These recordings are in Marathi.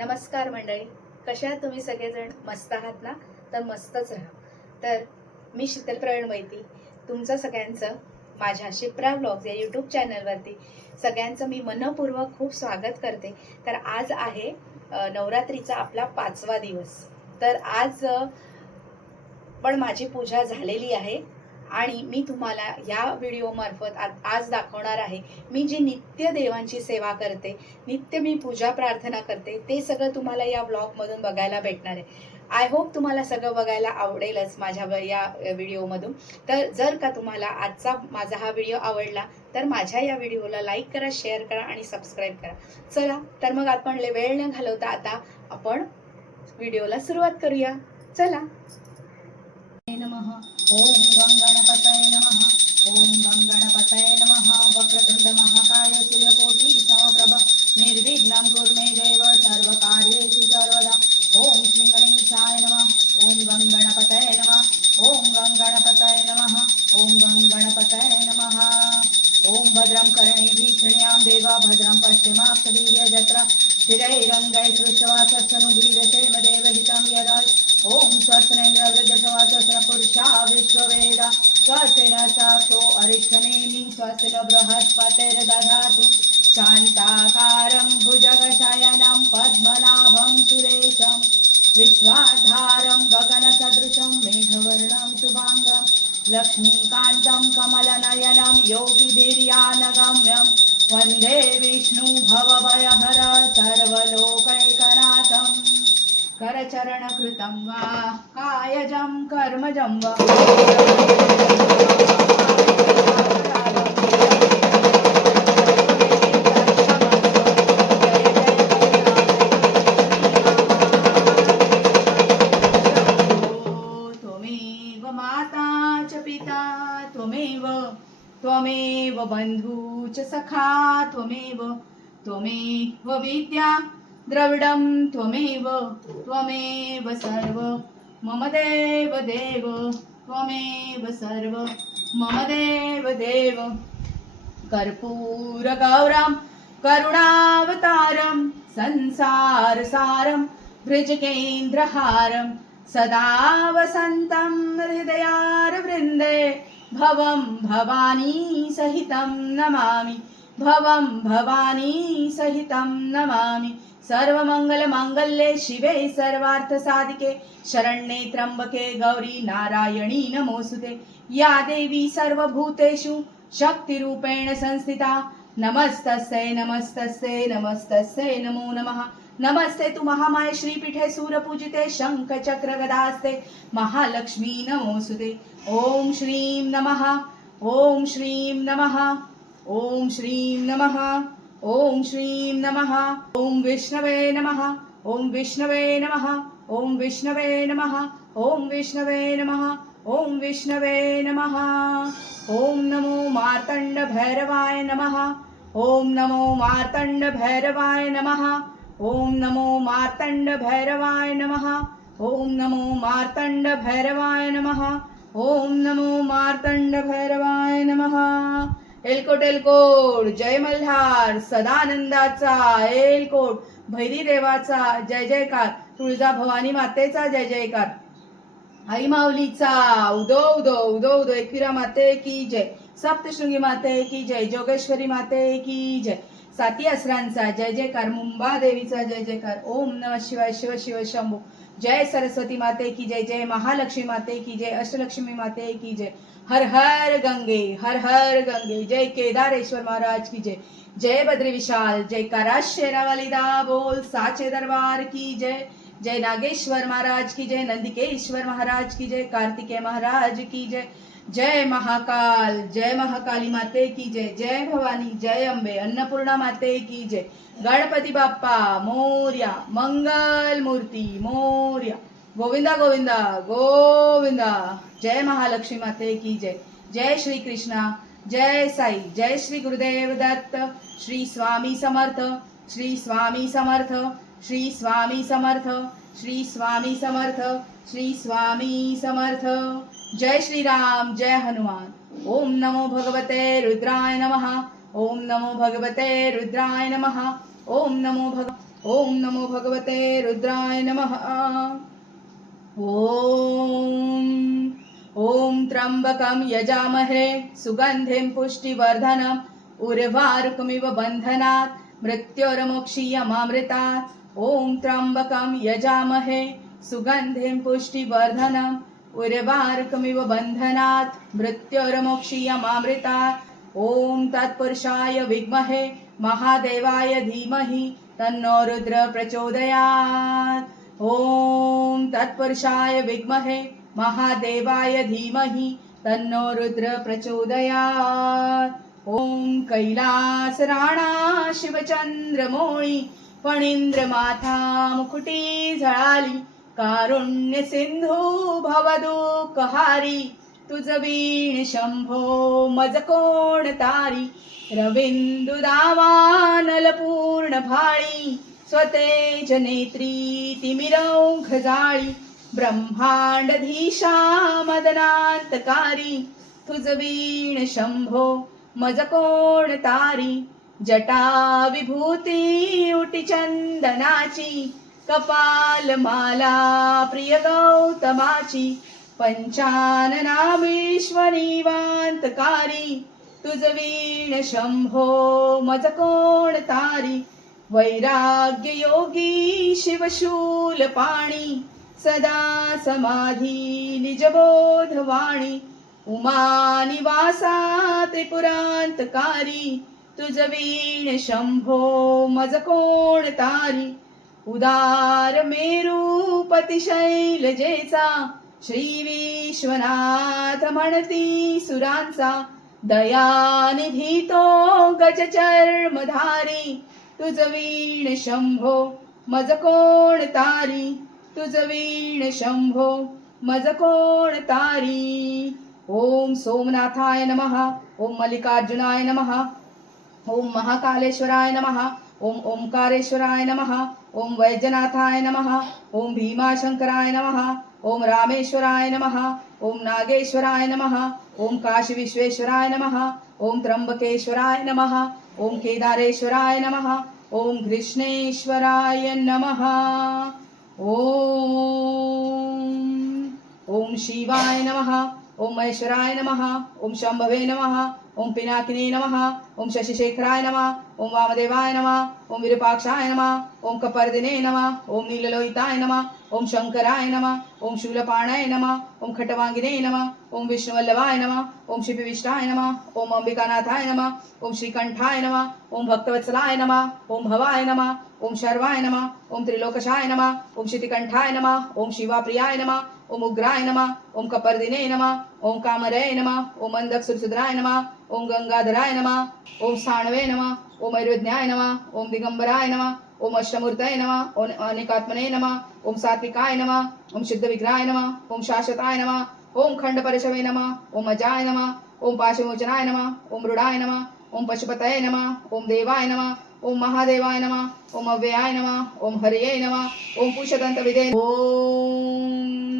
नमस्कार मंडळी. कशा आहात तुम्ही सगळेजण? मस्त आहात ना? तर मस्तच राहा. तर मी शीतल प्रवीण मैती. तुमचं सगळ्यांचं माझ्या शिप्रा ब्लॉग्स या यूट्यूब चॅनलवरती सगळ्यांचं मी मनपूर्वक खूप स्वागत करते. तर आज आहे नवरात्रीचा आपला पाचवा दिवस. तर आज पण माझी पूजा झालेली आहे. आणि मी तुम्हाला या व्हिडिओमार्फत आज आज दाखवणार आहे. मी जी नित्य देवांची सेवा करते नित्य मी पूजा प्रार्थना करते ते सगळं तुम्हाला या ब्लॉगमधून बघायला भेटणार आहे. आय होप तुम्हाला सगळं बघायला आवडेलच माझ्या या व्हिडिओमधून तर जर का तुम्हाला आजचा माझा हा व्हिडिओ आवडला तर माझ्या या व्हिडिओला लाईक करा शेअर करा आणि सबस्क्राईब करा. चला तर मग आपण वेळ न घालवता आता आपण व्हिडिओला सुरुवात करूया. चला. नमः ओम गं गणपतये नमः। ओम गं गणपतये नमः। वक्रतुंड महाकाय सूर्यकोटि अरिष्ठनेमि स्वस्तिन बृहस्पतिर्दधातु शान्ताकारं भुजगशयनं पद्मनाभं सुरेशं। विश्वाधारं गगनसदृशं मेघवर्णं शुभाङ्गं। लक्ष्मीकान्तं कमलनयनं योगिभिर्यानगम्यं वन्दे विष्णु भवभयहर सर्वलोकैकनाथम्। करचरणकृतं वा कायजं कर्मजं वा। सखा त्वमेव त्वमेव विद्या द्रविडं त्वमेव त्वमेव सर्व। मम देव देव त्वमेव सर्व। मम देव देव। कर्पूरगौरं करुणावतारं संसारसारं भृजकेन्द्रहारं सदा वसन्तं हृदयारवृन्दे। भवं भवानी सहितं नमामि। भवं भवानी सहितं नमामि। सर्वमङ्गलमाङ्गल्ये शिवे सर्वार्थसाधिके। शरण्ये त्र्यम्बके गौरी नारायणी नमोऽस्तुते या देवी सर्वभूतेषु शक्तिरूपेण संस्थिता। नमस्तस्यै नमस्तस्यै नमस्तस्यै नमो नमः। नमस्ते तु महामाय श्रीपीठे सूरपूजिते शङ्खचक्रगदास्ते महालक्ष्मी नमोऽस्तुते ॐ श्रीं नमः ॐ श्रीं नमः ॐ श्रीं नमः ॐ श्रीं नमः ॐ विष्णवे नमः ॐ विष्णवे नमः ॐ विष्णवे नमः ॐ विष्णवे नमः ॐ विष्णवे नमः ॐ नमो मार्तण्डभैरवाय नमः ॐ नमो मार्तण्डभैरवाय नमः ॐ नमो मार्तण्डभैरवाय नमः। ॐ नमो मार्तण्डभैरवाय नमः। ॐ नमो मार्तण्डभैरवाय नमः। एलकोट एलकोट जय मल्हार सदानंदाचा एलकोट भैरी देवाचा जय जयकार तुळजा भवानी मातेचा जय जयकार. आई माऊलीचा उदो उदो उदो उदो एकविरा माते की जय. सप्तशृंगी माते की जय जोगेश्वरी माते की जय. साती असरांचा जय जयकार मुंबा देवीचा जय जयकार ओम नम शिवाय शिव शिव शंभू. जय सरस्वती माते की जय जय महालक्ष्मी माते की जय अष्टलक्ष्मी माते की जय. हर हर गंगे हर हर गंगे जय केदारेश्वर महाराज की जय. जय बद्री विशाल जय कराश शेरावालिदा बोल साचे दरबार की जय. जय नागेश्वर महाराज की जय नंदिकेश्वर महाराज की जय कार्तिकेय महाराज की जय. जय महाकाल जय महाकाली माते की जय जय भवानी जय अंबे अन्नपूर्णा माते की जय. गणपती बाप्पा मोर्या मंगल मूर्ती मोर्या. गोविंदा गोविंदा गोविंदा. जय महालक्ष्मी माते की जय. जय श्री कृष्णा जय साई जय श्री गुरुदेव दत्त श्री स्वामी समर्थ श्री स्वामी समर्थ श्री स्वामी समर्थ श्री स्वामी समर्थ श्री स्वामी समर्थ. जय श्रीराम जय हनुमान। ओम नमो भगवते रुद्राय नमः। ओम नमो भगवते रुद्राय नमः। ओम नमो भग ॐ नमो भगवते रुद्राय नमः। ॐ ॐ त्र्यंबकम यजामहे सुगन्धिं पुष्टिवर्धनम् उर्वारुकमिव बन्धनात् मृत्योर्मोक्षीयमामृतात्। ॐ त्र्यम्बकं यजामहे सुगन्धिं पुष्टिवर्धनम् उर्वारुकमिव बन्धनात् मृत्योर्मोक्षीयमामृतात् ॐ तत्पुरुषाय विद्महे महादेवाय धीमहि तन्नो रुद्र प्रचोदयात्। ॐ तत्पुरुषाय विद्महे महादेवाय धीमहि तन्नो रुद्र प्रचोदयात्। ॐ कैलासराणा शिवचंद्रमोळी फणीन्द्रमाथा मुकुटी झळाली। कारुण्य कारुण्यसिन्धो भवदुपहारी तुजवीण शम्भो मज कोणतारी भाळी स्वतेज नेत्री तिमिरौघजाळी ब्रह्माण्डधीशा मदनान्तकारी तुजवीण शंभो मज कोणतारी जटा विभूती चंदनाची कपाल माला प्रिय गौतमाची पंचाननामीश्वरीवांतकारी तुझ वीण शंभो मज कोण तारी वैराग्य योगी शिवशूल पाणी सदा समाधी निजबोध वाणी उमा निवासा त्रिपुरांतकारी तुझ वीण शंभो मज कोण तारी उदार मेरूपती शैलजेचा श्री विश्वनाथ म्हणती सुरांचा दयानिधी तो गजचर्मधारी तुझ वीण शंभो मज कोण तारी तुझ वीण शंभो मज कोण तारी. ओम सोमनाथाय नमः ओम मल्लिकार्जुनाय नमः ओम महाकालेश्वराय नमः ओम ओंकारेश्वराय नमः ओम वैद्यनाथाय नमः ओम भीमाशंकराय नमः ओम रामेश्वराय नमः ओम नागेश्वराय नमः ओम काशी विश्वेश्वराय नमः ओम त्र्यंबकेश्वराय नमः ओम केदारेश्वराय नमः ओम कृष्णेश्वराय नमः। ओम ओम शिवाय नमः। ओम महेश्वराय नमः ओम शंभवे नमः ओम पिनाकिने नमः ओम शशिशेखराय नमः ओम वामदेवाय नमः ओम विरूपाक्षाय नमः ओम कपर्दिने नमः ओम नीललोहिताय नमः ओम शंकराय नमः ओम शूलपाणाय नमः ओम खटवांगिने नमः ओम विष्णुवल्लभाय नमः ओम शिपिविष्टाय नमः ओम अंबिकानाथाय नमः ओम श्रीकंठाय नमः ओम भक्तवत्सलाय नमः ओम भवाय नमः ओम शर्वाय नमः ओम त्रिलोकशाय नमः ओम शितिकंठाय नमः ओम शिवाप्रियाय नमः ओम उग्राय नमः ओम कपर्दिने नमः ओम कामरय नमः ओम अंधकसुरसुद्राय नमः ओम गंगाधराय नमः ओम साणवे नमः ओम ऐरोज्ञाय नमः ओम दिगंबराय नमः ओम अष्टमूर्तय नमा ओम अनेकात्मने नमः ओम सात्विकाय नमः ओम शुद्ध विग्रहाय नमः ओम शाश्वताय नमः ओम खंड परशवे नमा ओम अजाय नमः ओम पाशमोचनाय नमा ओम रुडाय नमः ओम पशुपतये नमः ओम देवाय नमः ओम महादेवाय नमः ओम अव्ययाय नमः ओम हरिये नमः ओम पुषदंत विदे ओम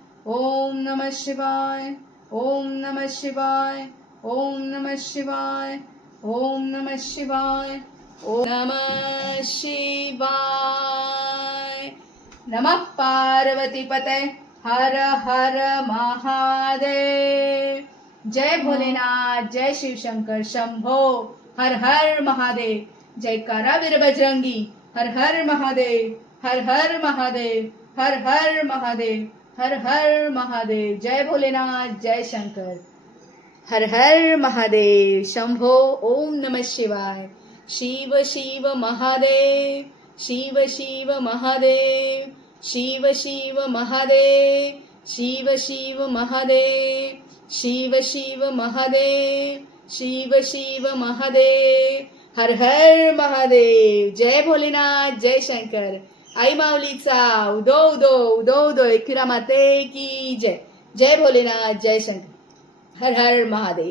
ओम नमः शिवाय ओम नमः शिवाय ओम नमः शिवाय ओम नमः शिवाय ओम नमः शिवाय। नमः पार्वतीपते हर हर महादेव। जय भोलेनाथ जय शिवशंकर शंभो हर हर महादेव। जय वीर बजरंगी हर हर महादेव हर हर महादेव हर हर महादेव। हर हर महादेव, जय भोलेनाथ, जय शंकर। हर हर महादेव, शंभो, ओम नम शिवाय। शिव शिव महादेव, शिव शिव महादेव, शिव शिव महादेव, शिव शिव महादेव, शिव शिव महादेव, शिव शिव महादेव। हर हर महादेव, जय भोलेनाथ, जय शंकर। आई माऊलीचा उदो उदो उदो उदो एकविरा माते की जय जय भोलेनाथ जय शंकर हर हर महादेव